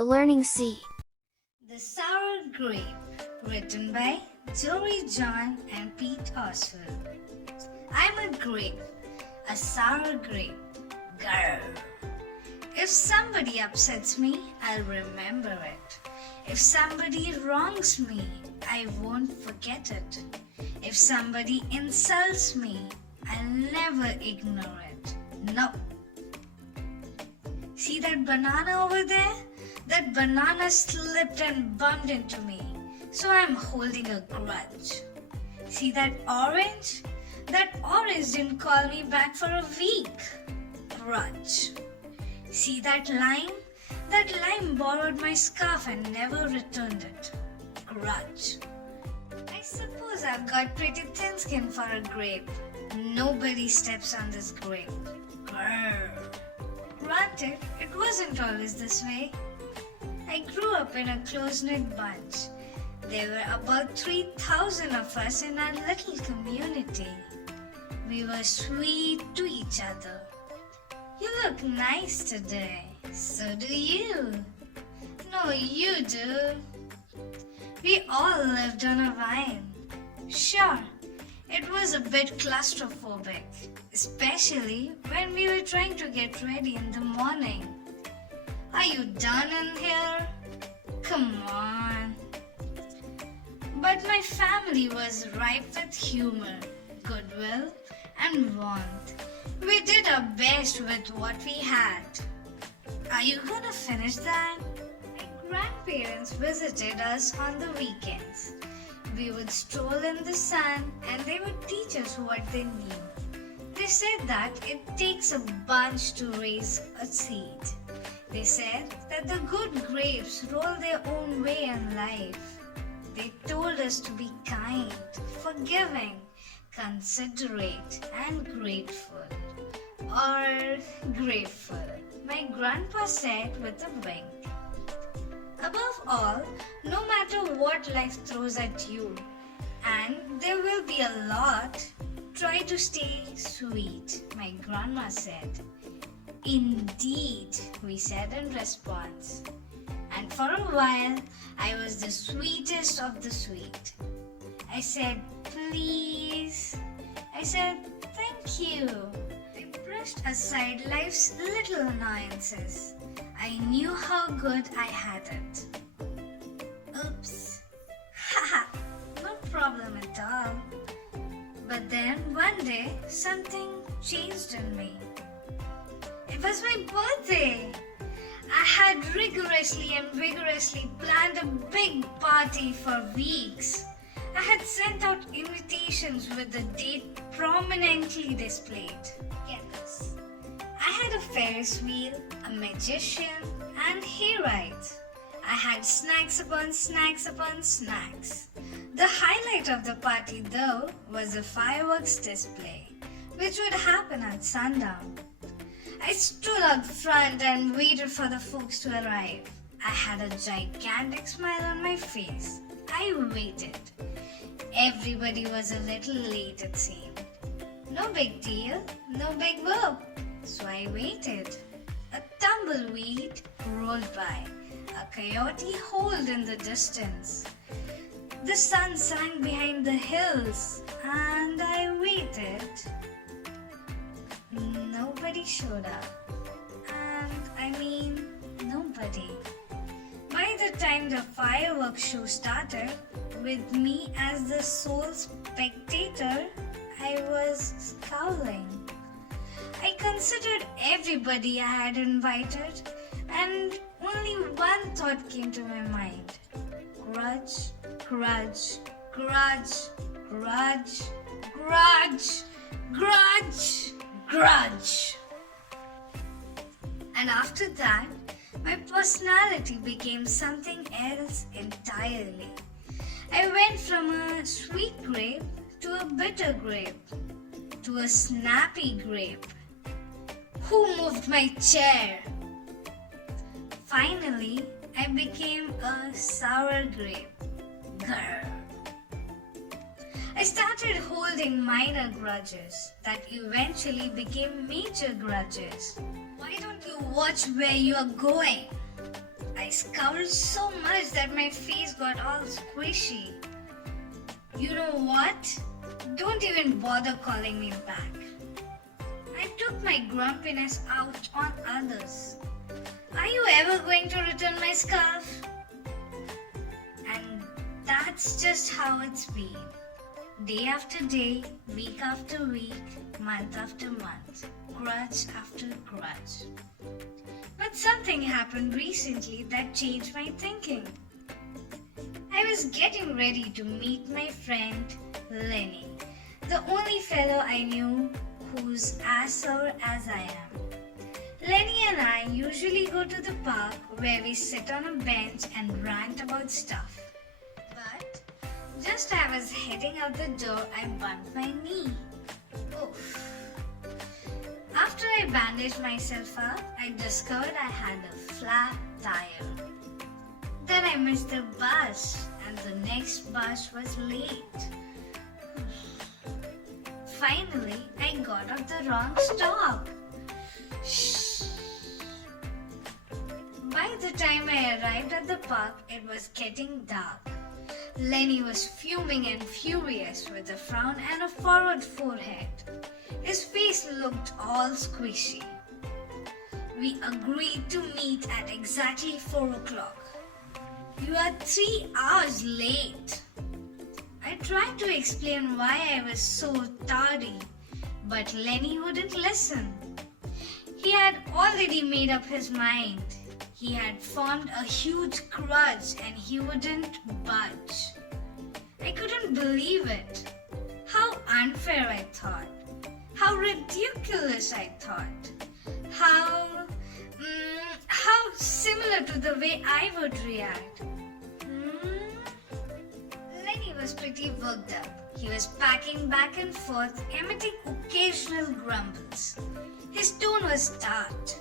The Learning Sea. The Sour Grape, written by Jory, John and Pete Oswald. I'm a grape, a sour grape. Grr. If somebody upsets me, I'll remember it. If somebody wrongs me, I won't forget it. If somebody insults me, I'll never ignore it. No. See that banana over there? That banana slipped and bumped into me, so I'm holding a grudge. See that orange? That orange didn't call me back for a week. Grudge. See that lime? That lime borrowed my scarf and never returned it. Grudge. I suppose I've got pretty thin skin for a grape. Nobody steps on this grape. Grrr. Granted, it wasn't always this way. I grew up in a close-knit bunch. There were about 3,000 of us in our little community. We were sweet to each other. You look nice today. So do you. No, you do. We all lived on a vine. Sure, it was a bit claustrophobic, especially when we were trying to get ready in the morning. Are you done in here? Come on. But my family was ripe with humor, goodwill, and warmth. We did our best with what we had. Are you gonna finish that? My grandparents visited us on the weekends. We would stroll in the sun and they would teach us what they knew. They said that it takes a bunch to raise a seed. They said that the good grapes roll their own way in life. They told us to be kind, forgiving, considerate, and grateful. Or grateful, my grandpa said with a wink. Above all, no matter what life throws at you, and there will be a lot, try to stay sweet, my grandma said. Indeed, we said in response. And for a while, I was the sweetest of the sweet. I said, please. I said, thank you. I brushed aside life's little annoyances. I knew how good I had it. Oops. Haha, no problem at all. But then one day, something changed in me. It was my birthday. I had rigorously and vigorously planned a big party for weeks. I had sent out invitations with the date prominently displayed. Get this. I had a Ferris wheel, a magician, and hayride. I had snacks upon snacks upon snacks. The highlight of the party, though, was a fireworks display, which would happen at sundown. I stood out front and waited for the folks to arrive. I had a gigantic smile on my face. I waited. Everybody was a little late, it seemed. No big deal, no big whoop. So I waited. A tumbleweed rolled by. A coyote howled in the distance. The sun sank behind the hills, and I waited. Nobody showed up. And I mean, nobody. By the time the fireworks show started, with me as the sole spectator, I was scowling. I considered everybody I had invited, and only one thought came to my mind. Grudge, grudge, grudge, grudge, grudge, grudge, grudge. And after that, my personality became something else entirely. I went from a sweet grape to a bitter grape, to a snappy grape. Who moved my chair? Finally, I became a sour grape. Grr. I started holding minor grudges that eventually became major grudges. Why don't you watch where you are going? I scowled so much that my face got all squishy. You know what? Don't even bother calling me back. I took my grumpiness out on others. Are you ever going to return my scarf? And that's just how it's been. Day after day, week after week, month after month, grudge after grudge. But something happened recently that changed my thinking. I was getting ready to meet my friend Lenny, the only fellow I knew who's as sour as I am. Lenny and I usually go to the park where we sit on a bench and rant about stuff. But just as I was heading out the door, I bumped my knee. Oof. After I bandaged myself up, I discovered I had a flat tire. Then I missed the bus and the next bus was late. Finally, I got off the wrong stop. Shh. By the time I arrived at the park, it was getting dark. Lenny was fuming and furious with a frown and a furrowed forehead. His face looked all squishy. We agreed to meet at exactly 4 o'clock. You are 3 hours late. I tried to explain why I was so tardy, but Lenny wouldn't listen. He had already made up his mind. He had formed a huge grudge and he wouldn't budge. I couldn't believe it. How unfair, I thought. How ridiculous, I thought. How similar to the way I would react. Lenny was pretty worked up. He was packing back and forth, emitting occasional grumbles. His tone was tart.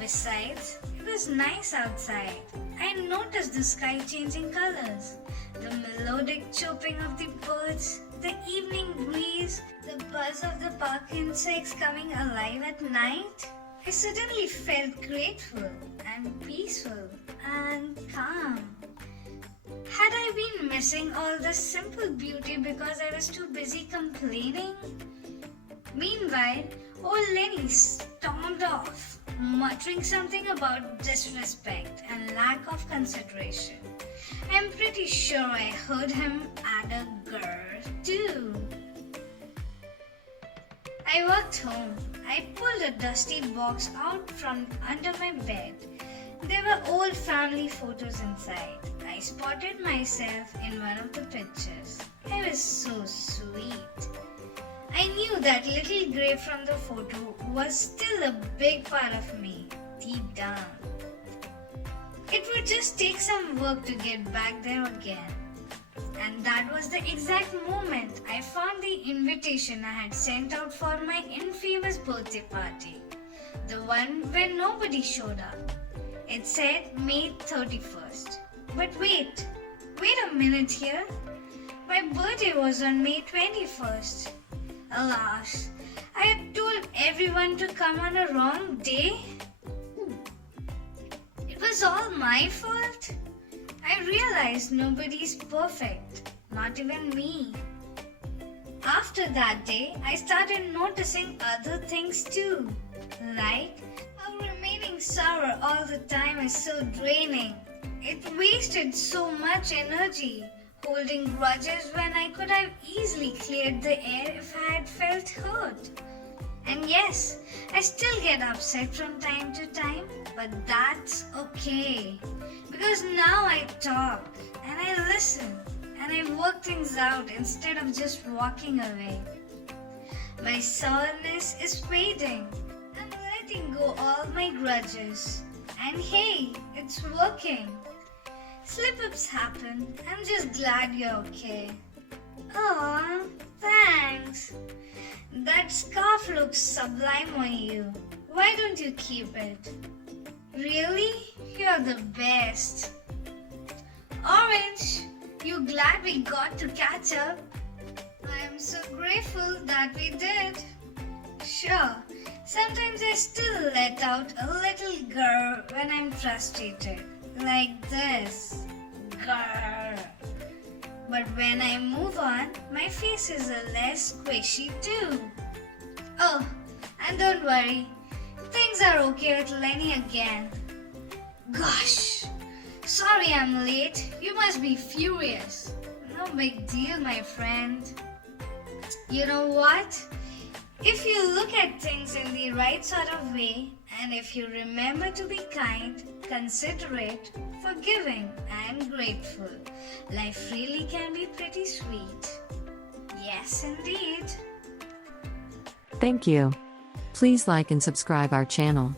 Besides, it was nice outside. I noticed the sky changing colors, the melodic chirping of the birds, the evening breeze, the buzz of the park insects coming alive at night. I suddenly felt grateful and peaceful and calm. Had I been missing all the simple beauty because I was too busy complaining? Meanwhile, old Lenny stormed off, muttering something about disrespect and lack of consideration. I'm pretty sure I heard him add a grr too. I walked home. I pulled a dusty box out from under my bed. There were old family photos inside. I spotted myself in one of the pictures. I was so sweet. I knew that little grape from the photo was still a big part of me, deep down. It would just take some work to get back there again. And that was the exact moment I found the invitation I had sent out for my infamous birthday party. The one where nobody showed up. It said May 31st. But wait a minute here. My birthday was on May 21st. Alas, I had told everyone to come on a wrong day. It was all my fault. I realized nobody's perfect, not even me. After that day, I started noticing other things too, like how remaining sour all the time is so draining. It wasted so much energy, holding grudges when I could have easily cleared the air if I had felt hurt. And yes, I still get upset from time to time, but that's okay. Because now I talk and I listen and I work things out instead of just walking away. My sourness is fading. I'm letting go all my grudges. And hey, it's working. Slip-ups happen. I'm just glad you're okay. Aw, thanks. That scarf looks sublime on you. Why don't you keep it? Really? You're the best. Orange, you glad we got to catch up? I am so grateful that we did. Sure, sometimes I still let out a little grr when I'm frustrated. like this. Grr. But when I move on, my face is a less squishy too. Oh, and don't worry, things are okay with Lenny again. Gosh, sorry I'm late. You must be furious. No big deal, my friend. You know what? If you look at things in the right sort of way, and if you remember to be kind, considerate, forgiving, and grateful, life really can be pretty sweet. Yes, indeed. Thank you. Please like and subscribe our channel.